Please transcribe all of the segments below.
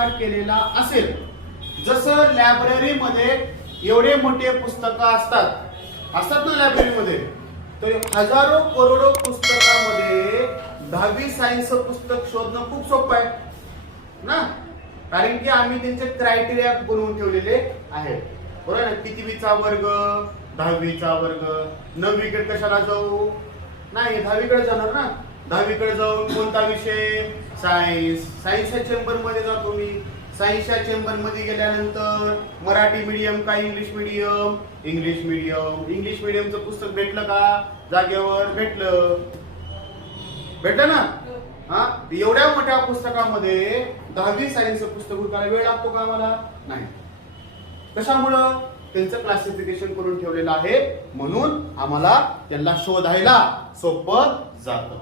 तयार केलेला असेल. जसं लायब्ररीमध्ये एवढे मोठे पुस्तकं असतात ना लायब्ररीमध्ये, तर हजारो करोडो पुस्तकामध्ये 10वी सायन्स पुस्तक शोधणं खूप सोपं आहे ना, कारण की आम्ही त्यांचे क्रायटेरिया बनवून ठेवलेले आहेत. बरोबर ना. कितवीचा वर्ग, 10वीचा वर्ग. 9वीकडे कशाला जाऊ? नाही, 10वीकडे जाणार ना. 10वीकडे जाऊन कोणता विषय? सायन्स. सायन्सच्या चेंबर मध्ये जातो मी. सायन्सच्या चेंबर मध्ये गेल्यानंतर मराठी मीडियम का English medium? English medium. English मीडियमचं पुस्तक भेटलं का? जागेवर भेटलं ना. हा, एवढ्या मोठ्या पुस्तकामध्ये 10वी सायन्सचं पुस्तक हुडकायला वेळ लागतो का आम्हाला? नाही. कशामुळं? त्यांचं क्लासिफिकेशन करून ठेवलेलं आहे, म्हणून आम्हाला त्यांना शोधायला सोपं जातं.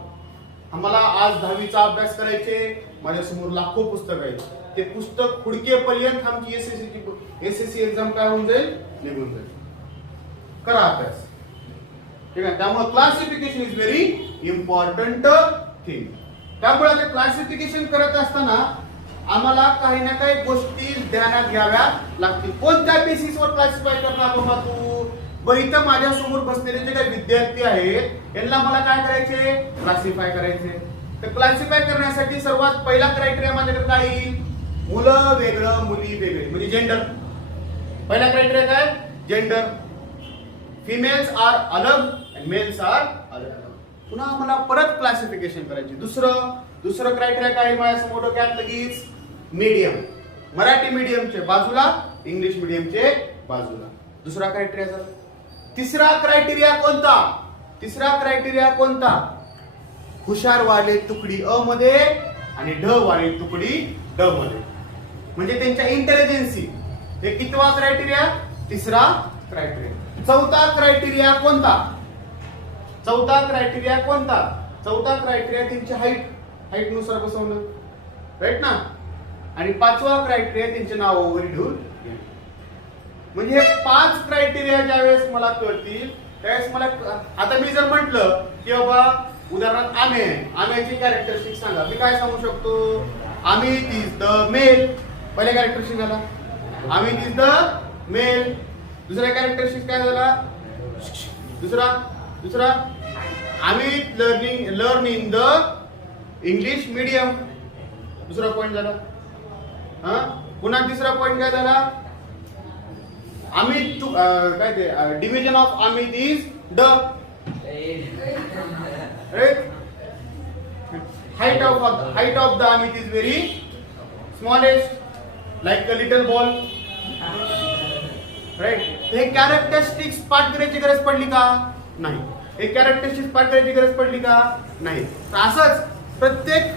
आम्हाला आज 10वीचा अभ्यास करायचे, माझ्यासमोर लाखो पुस्तक आहेत. ते पुस्तक हुडकेपर्यंत आमची एसएससी एक्झाम काय होऊन जाईल? निघून जाईल. करा अभ्यास. ठीक आहे. त्यामुळे classification is very important thing. त्यामुळे ते क्लासिफिकेशन करत असताना आम्हाला काही ना काही गोष्टी ध्यानात घ्याव्या लागतील. कोणत्या बेसिसवर क्लासिफाय करणार बाबा तू? इथं माझ्या समोर बसलेले जे काही विद्यार्थी आहेत यांना मला काय करायचे? क्लासिफाय करायचे. तर क्लासिफाय करण्यासाठी सर्वात पहिला क्रायटेरिया माझ्याकडे काय येईल? मुलं वेगळं, मुली वेगळे, म्हणजे जेंडर. पहिला क्रायटेरिया काय? जेंडर. फिमेल्स आर अलग अँड मेल्स आर अलग. पुन्हा मला परत क्लासिफिकेशन करायचे. दुसरं क्रायटेरिया काय माझ्या समोर डोक्यात लगेच? मीडियम. मराठी मीडियमचे बाजूला, इंग्लिश मीडियमचे बाजूला. दुसरा क्रायटेरिया झाला. तिसरा क्रायटेरिया कोणता? हुशार वाले तुकडी अ मध्ये आणि ढ वाले तुकडी ड मध्ये, म्हणजे त्यांच्या इंटेलिजन्सी. हे कितवा क्रायटेरिया? तिसरा क्रायटेरिया. चौथा क्रायटेरिया कोणता? चौथा क्रायटेरिया त्यांची हाईट नुसार बसवणं, राईट ना. आणि पाचवा क्रायटेरिया त्यांच्या नावावर लिहून. म्हणजे हे 5 क्रायटेरिया ज्यावेळेस मला कळतील त्यावेळेस मला, आता मी जर म्हटलं की बाबा उदाहरणार्थ आम्याची कॅरेक्टरिस्टिक सांगा, मी काय सांगू शकतो? Amit is the male. पहिल्या कॅरेक्टरिस्टिक झाला अमित इज द मेल. दुसऱ्या कॅरेक्टरिस्टिक काय झाला? दुसरा Amit learn in the English medium. दुसरा पॉइंट झाला. पुन्हा तिसरा पॉइंट काय झाला? अमित काय ते division of Amit is the height of the Amit is very smallest, like a little ball, right? हे कॅरेक्टरिस्टिक्स पाठ करायची गरज पडली का? नाही. हे कॅरेक्टरिस्टिक्स पाठ करायची गरज पडली का? नाही. असंच प्रत्येक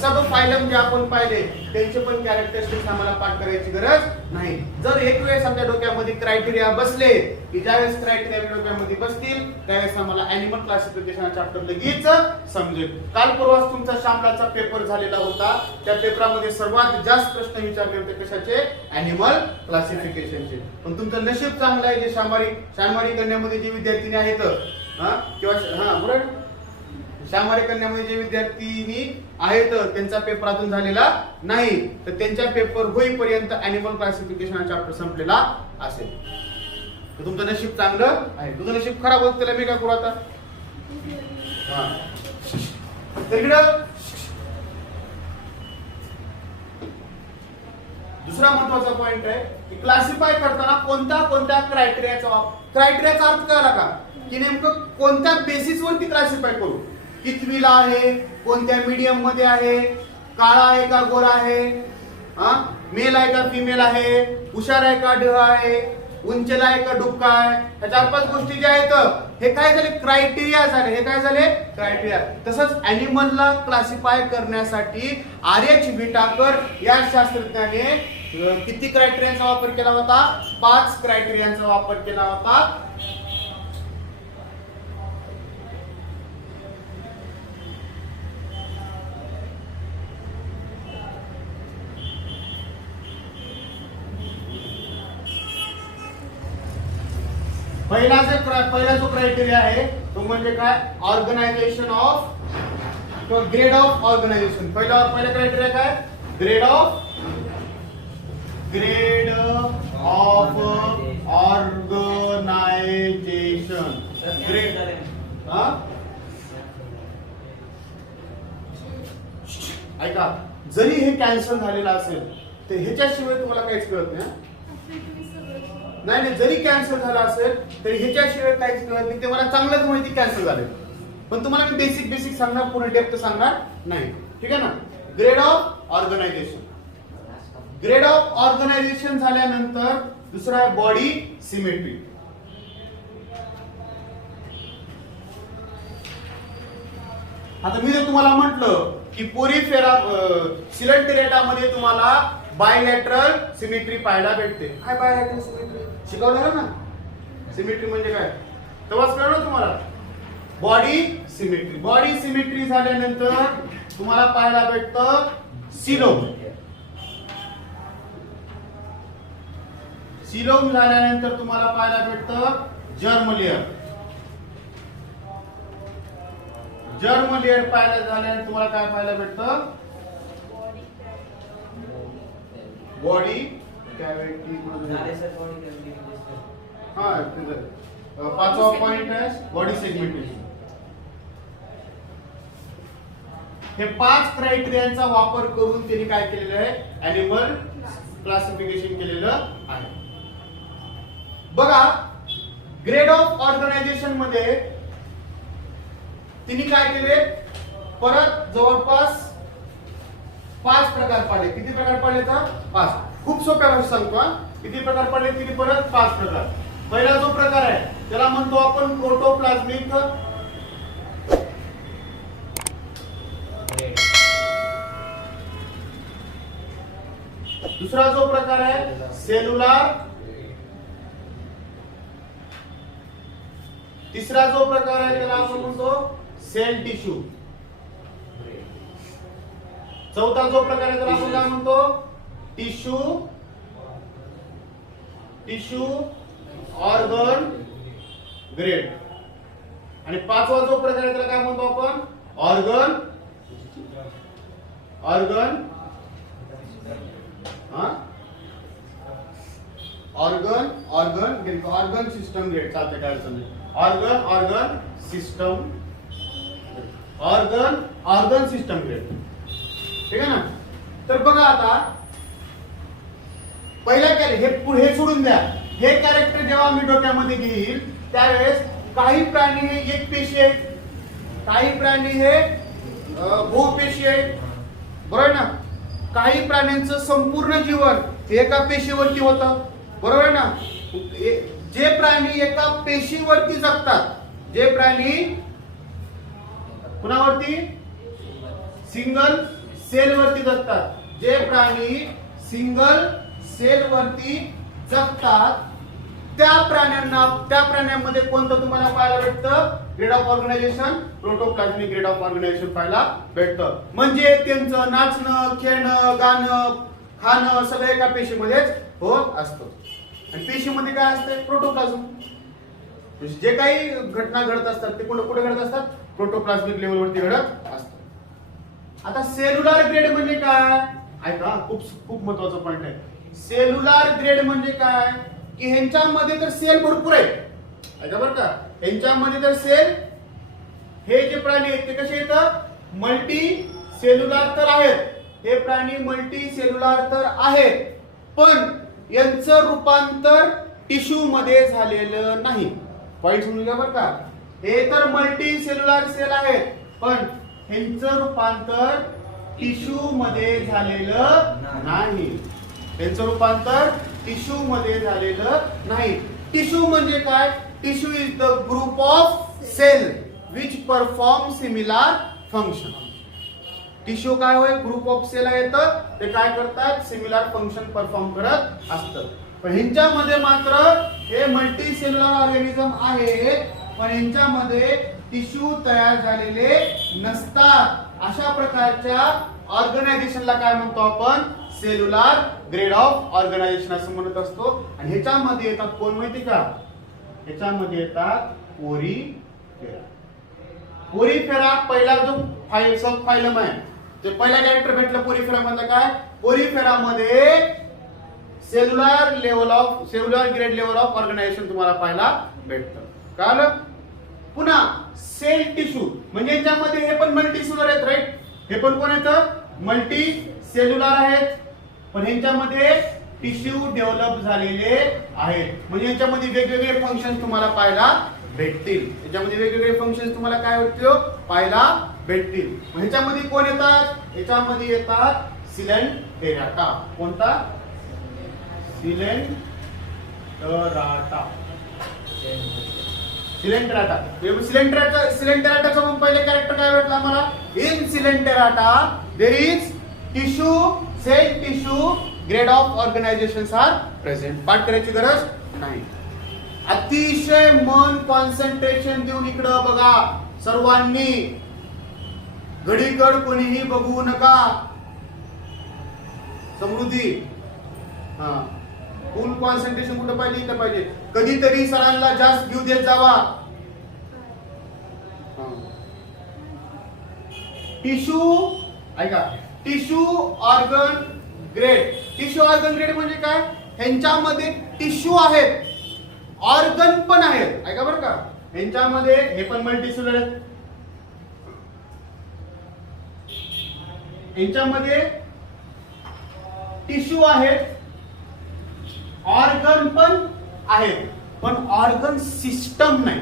सब फायलम जे आपण पाहिले त्यांचे पण कॅरेक्टरिस्टिक्स आम्हाला पाठ करायची गरज नाही. जर एक वेळेस आमच्या डोक्यामध्ये क्रायटेरिया बसले की ज्यावेळेस क्रायटेरिया डोक्यामध्ये बसतील त्यावेळेस आम्हाला अॅनिमल क्लासिफिकेशन चॅप्टर लगेच समजेल. काल परवाच तुमचा शामलाचा पेपर झालेला होता. त्या पेपरामध्ये सर्वात जास्त प्रश्न विचारले होते कशाचे? अॅनिमल क्लासिफिकेशनचे. पण तुमचं नशीब चांगलं आहे जे शानवारी कन्यामध्ये जे विद्यार्थी आहेत बरोबर, शामारी कन्यामध्ये जे विद्यार्थी आहेत त्यांचा पेपर अजून झालेला नाही, तर त्यांच्या पेपर होईपर्यंत अॅनिमल क्लासिफिकेशन चॅप्टर संपलेला असेल. तर तुमचं नशीब चांगलं आहे. तुझं नशीब खराब होत त्याला मी काय करू आता? तर इकडं दुसरा महत्वाचा पॉइंट आहे की क्लासिफाय करताना कोणत्या क्रायटेरियाचा अर्थ काय का की नेमकं कोणत्या बेसिसवरती क्लासिफाय करू? कितवीला आहे, कोणत्या मीडियम मध्ये आहे, काळा आहे का गोरा आहे, मेल आहे का फिमेल आहे, हुशार आहे का ढ आहे, उंचेला आहे का डुबका आहे. ह्या 4-5 गोष्टी ज्या आहेत हे काय झाले? क्रायटेरिया झाले. हे काय झाले? क्रायटेरिया. तसंच अॅनिमलला क्लासिफाय करण्यासाठी आर.एच. विटाकर या शास्त्रज्ञाने किती क्रायटेरियांचा वापर केला होता? 5 क्रायटेरियांचा वापर केला होता. पहिला जो क्रायटेरिया आहे तो म्हणजे काय? ऑर्गनायझेशन ऑफ किंवा ग्रेड ऑफ ऑर्गनायझेशन. पहिला क्रायटेरिया काय? Grade of organisation. ग्रेड ऐका, जरी हे कॅन्सल झालेलं असेल तर ह्याच्याशिवाय तुम्हाला काहीच कळत नाही. नाही नाही, जरी कॅन्सल झाला असेल तरी ह्याच्याशिवाय काहीच कळत नाही. ते मला चांगलंच माहिती कॅन्सल झाले, पण तुम्हाला मी बेसिक सांगणार, पूर्ण डेप्थ सांगणार नाही. ठीक आहे ना. Grade of organisation. Grade of organization झाल्यानंतर दुसरा आहे बॉडी सिमेट्री. आता मी जर तुम्हाला म्हटलं की पोरीफेरा सिलेंटेरेटामध्ये तुम्हाला बायलॅटरल सिमेट्री पाहायला भेटते. काय बायलॅटरल सिमेट्री शिकवलं ना? सिमेट्री म्हणजे काय तेव्हाच कळलं तुम्हाला. Body symmetry. बॉडी सिमेट्री झाल्यानंतर तुम्हाला पाहायला भेटतं सिलोम. सिलोम झाल्यानंतर तुम्हाला पाहायला भेटतं जर्म लेअर. जर्म लेअर पाहायला झाल्यानंतर तुम्हाला काय पाहायला भेटतं? Body cavity. हा, पाचवा पॉइंट आहे बॉडी सेगमेंटेशन. हे 5 क्रायटेरियांचा वापर करून त्यांनी काय केलेलं आहे? ऍनिमल क्लासिफिकेशन केलेलं आहे. बघा, ग्रेड ऑफ ऑर्गनायझेशन मध्ये तिने काय केले? परत जवळपास 5 प्रकार पाडले. किती प्रकार पाडले तर? 5. खूप सोप्या भाषेत सांगतो. किती प्रकार पाडले तिने? परत 5 प्रकार. पहिला जो प्रकार आहे त्याला म्हणतो आपण प्रोटोप्लाझ्मिक. दुसरा जो प्रकार आहे सेल्युलर. तिसरा जो प्रकार आहे त्याला आपण म्हणतो सेल टिश्यू. चौथा जो प्रकार आहे त्याला आपण काय म्हणतो? Tissue organ grade. आणि 5वा जो प्रकार आहे त्याला काय म्हणतो आपण? Organ system grade. चालते, काय अडचण नाही. Organ system grade. ठीक आहे ना. तर बघा, आता पहिला हे सोडून द्या. हे कॅरेक्टर जेव्हा मी डोक्यामध्ये घेईल त्यावेळेस काही प्राणी हे एक पेशी आहेत, काही प्राणी हे बहुपेशी आहेत. बरोबर ना. काही प्राण्यांचं संपूर्ण जीवन एका पेशीवरती होतं. बरोबर ना. जे प्राणी एका पेशीवरती जगतात, जे प्राणी कुणावरती? सिंगल सेल वरती जगतात. जे प्राणी सिंगल सेल वरती जगतात त्या प्राण्यांमध्ये कोणतं तुम्हाला पाहायला भेटतं? Grade of organisation protoplasmic grade of organisation पाहायला भेटतं. म्हणजे त्यांचं नाचणं, खेळणं, गाणं, खाणं सगळं एका पेशीमध्येच होत असतं. आणि पेशीमध्ये काय असते? प्रोटोप्लाझम. जे काही घटना घडत असतात ते कुठे घडत असतात? प्रोटोप्लाझ्मिक लेवलवरती घडत असतात. आता सेल्युलर ग्रेड म्हणजे काय? ऐका, खूप महत्वाचा पॉइंट आहे. सेल्युलर ग्रेड म्हणजे काय? की ह्यांच्यामध्ये तर सेल भरपूर आहेत. ऐका बरं का, ह्यांच्यामध्ये तर सेल, हे जे प्राणी आहेत ते कसे येतात? मल्टी सेल्युलर तर आहेत. हे प्राणी मल्टी सेल्युलर तर आहेत, पण यांचं रूपांतर टिश्यू मध्ये झालेलं नाही. पॉइंट समजून घ्या बरं का. हे तर मल्टी सेल्युलर सेल आहेत, पण ह्यांचं रूपांतर टिश्यू मध्ये झालेलं नाही. त्यांचं रूपांतर टिश्यू मध्ये झालेलं नाही. टिश्यू म्हणजे काय? Tissue is the group of cell which perform similar function. Tissue काय होय? ग्रुप ऑफ सेल आहेत, ते काय करतात? सिमिलर फंक्शन परफॉर्म करत असतं. पण ह्यांच्यामध्ये मात्र हे मल्टी सेल्युलर ऑर्गॅनिझम आहे, पण ह्यांच्यामध्ये टिश्यू तयार झालेले नसतात. अशा प्रकारच्या ऑर्गनायझेशनला काय म्हणतो आपण? सेल्युलर ग्रेड ऑफ ऑर्गनायझेशन असं म्हणत असतो. आणि ह्याच्यामध्ये येतात कोण माहिती का? ह्याच्यामध्ये येतात पोरीफेरा. पोरीफेरा पहिला जो सब फायलम आहे, ते पहिला कॅरेक्टर भेटलं पोरीफेरा मधला काय? पोरिफेरामध्ये cellular grade level of organisation तुम्हाला पाहायला भेटतं. कळलं? पुन्हा सेल टिश्यू म्हणजे याच्यामध्ये हे पण मल्टी सेल्युलर आहेत, राईट? हे पण कोण येतं? मल्टी सेल्युलर आहेत, पण यांच्यामध्ये टिश्यू डेव्हलप झालेले आहेत. म्हणजे याच्यामध्ये वेगवेगळे फंक्शन तुम्हाला पाहायला भेटतील. याच्यामध्ये वेगवेगळे फंक्शन तुम्हाला काय होतील? पाहायला भेटतील. ह्याच्यामध्ये कोण येतात? याच्यामध्ये येतात सिलेंटेराटा. कोणता? सिलेंटेराटा. सिलेंटेराटाचा पण पहिले कॅरेक्टर काय भेटला आम्हाला? In Coelenterata there is tissue, cell tissue, grade of organisations are present. पाठ करायची गरज नाही. अतिशय मन कॉन्सन्ट्रेशन देऊन इकडं बघा सर्वांनी. घडीकड कोणीही बघू नका. समृद्धी, हा, फुल कॉन्सन्ट्रेशन कुठं पाहिजे? इथं पाहिजे. कधीतरी सरांना जास्त घेऊ देत जावा. टिश्यू, ऐका, tissue organ grade. Tissue organ grade म्हणजे काय? ह्यांच्यामध्ये टिश्यू आहेत, ऑर्गन पण आहेत. ऐका बरं का, ह्यांच्यामध्ये हे पण मल्टीसेल्युलर आहेत. ह्यांच्यामध्ये टिश्यू आहेत, ऑर्गन पण आहेत, पण ऑर्गन सिस्टम नाही.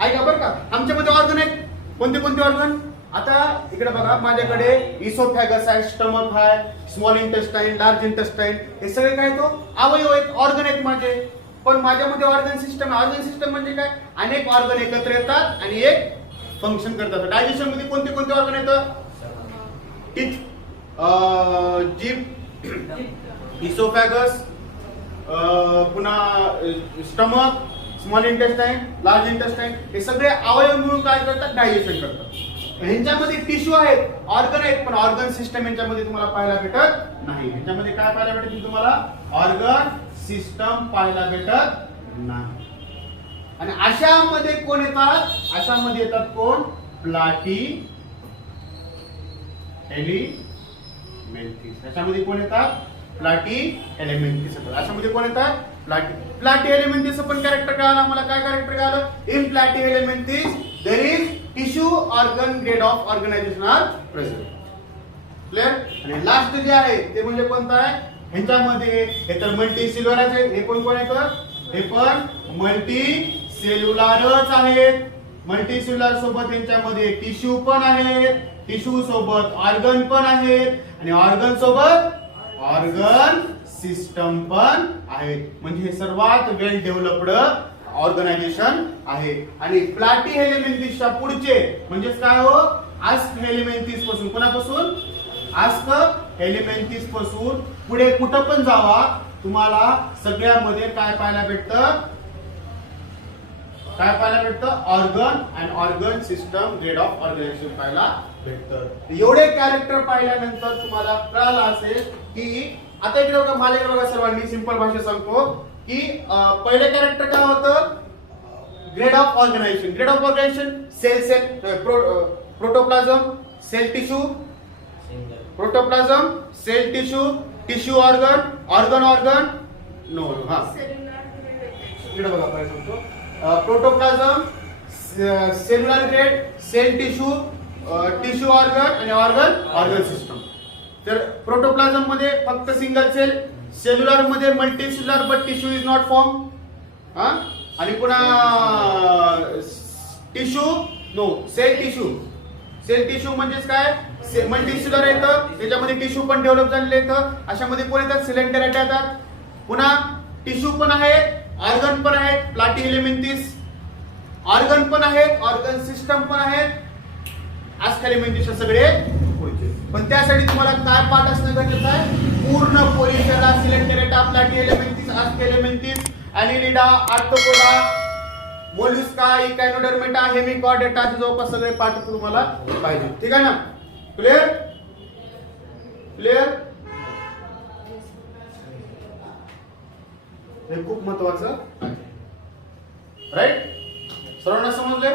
ऐका बरं का, आमच्यामध्ये ऑर्गन आहेत. कोणते कोणते ऑर्गन? आता इकडे बघा, माझ्याकडे इसोफॅगस आहे, स्टमक आहे, स्मॉल इंटेस्टाईन, लार्ज इंटेस्टाईन, हे सगळे काय तो अवयव आहेत, ऑर्गन आहेत माझे. पण माझ्यामध्ये ऑर्गन सिस्टम. ऑर्गन सिस्टम म्हणजे काय? अनेक ऑर्गन एकत्र येतात आणि एक फंक्शन करतात. डायजेशन मध्ये कोणते कोणते ऑर्गन येतात? टीथ, जीभ, इसोफॅगस, पुन्हा stomach, small intestine, large intestine, हे सगळे अवयव मिळून काय करतात? डायजेशन करतात. ह्यांच्यामध्ये टिश्यू आहेत, ऑर्गन आहेत, पण ऑर्गन सिस्टम यांच्यामध्ये तुम्हाला पाहायला भेटत नाही. ह्यांच्यामध्ये काय पाहायला भेटत? तुम्हाला ऑर्गन सिस्टम पाहायला भेटत नाही. आणि अशामध्ये कोण येतात? अशामध्ये येतात कोण? प्लाटी एलिमेंथिस. याच्यामध्ये कोण येतात? प्लाटी एलिमेंथिस. अशामध्ये कोण येतात? प्लाटी एलिमेंथिस. पण कॅरेक्टर कळालं आम्हाला. काय कॅरेक्टर कळालं? In Platyhelminthes there is tissue organ grade of organisation are present. Clear? आणि लास्ट जे आहे ते म्हणजे कोणतं आहे? ह्यांच्यामध्ये हे तर मल्टी सेल्युलर आहेत. हे पण कोण येतं? हे पण मल्टी सेल्युलरच आहेत. मल्टी सेल्युलर सोबत यांच्यामध्ये टिश्यू पण आहेत, टिश्यू सोबत ऑर्गन पण आहेत, आणि ऑर्गन सोबत ऑर्गन सिस्टम पण आहेत. म्हणजे हे सर्वात वेल डेव्हलप्ड ऑर्गनायझेशन आहे. आणि प्लाटी हेलिमेंथिसच्या पुढचे म्हणजे काय हो? आस्क हेलिमेंथिस पासून, कोणापासून? आस्क हेलिमेंथिस पासून पुढे कुठं पण जावा, तुम्हाला सगळ्यामध्ये काय पाहायला भेटतं? काय पाहायला भेटतं? Organ and organ system grade of organisation पाहायला भेटतं. एवढे कॅरेक्टर पाहिल्यानंतर तुम्हाला कळालं असेल की आता इकडे बघा, मला बघा सर्वांनी सिंपल भाषेत सांगतो की पहिले कॅरेक्टर काय होतं? Grade of organisation. Grade of organisation cell, protoplasm, cell tissue, protoplasm, cell tissue, tissue organ, organ no, हा इकडे बघा काय सांगतो. Protoplasm, cellular grade, cell tissue, tissue organ आणि ऑर्गन सिस्टम. तर प्रोटोप्लाझम मध्ये फक्त सिंगल सेल, सेल्युलर मध्ये multi cellular but tissue is not form. हा, आणि पुन्हा tissue no, cell tissue. Cell tissue म्हणजेच काय? मल्टी सेल्युलर येतं, त्याच्यामध्ये टिश्यू पण डेव्हलप झालेले येतं. अशामध्ये कोण येतात? सिलेंटेराटा येतात. पुन्हा टिश्यू पण आहेत, ऑर्गन पण आहेत, प्लाटी एलिमेंथिस. ऑर्गन पण आहेत, ऑर्गन सिस्टम पण आहेत, आस्क एलिमेंथिस सगळे पुढचे. पण त्यासाठी तुम्हाला काय पाठ असणं गरजेचं आहे? पूर्ण Porifera, सिलेंटेराटा, प्लाटी एलिमेंथिस, ask एलिमेंथिस, ॲनिलिडा, arthropoda, Mollusca, इकायनोडर्मेटा, Hemichordata, जवळपास सगळे पाठ तुम्हाला पाहिजे. ठीक आहे ना? क्लिअर? क्लिअर? हे खूप महत्वाचं आहे. राईट? सर्वांना समजले?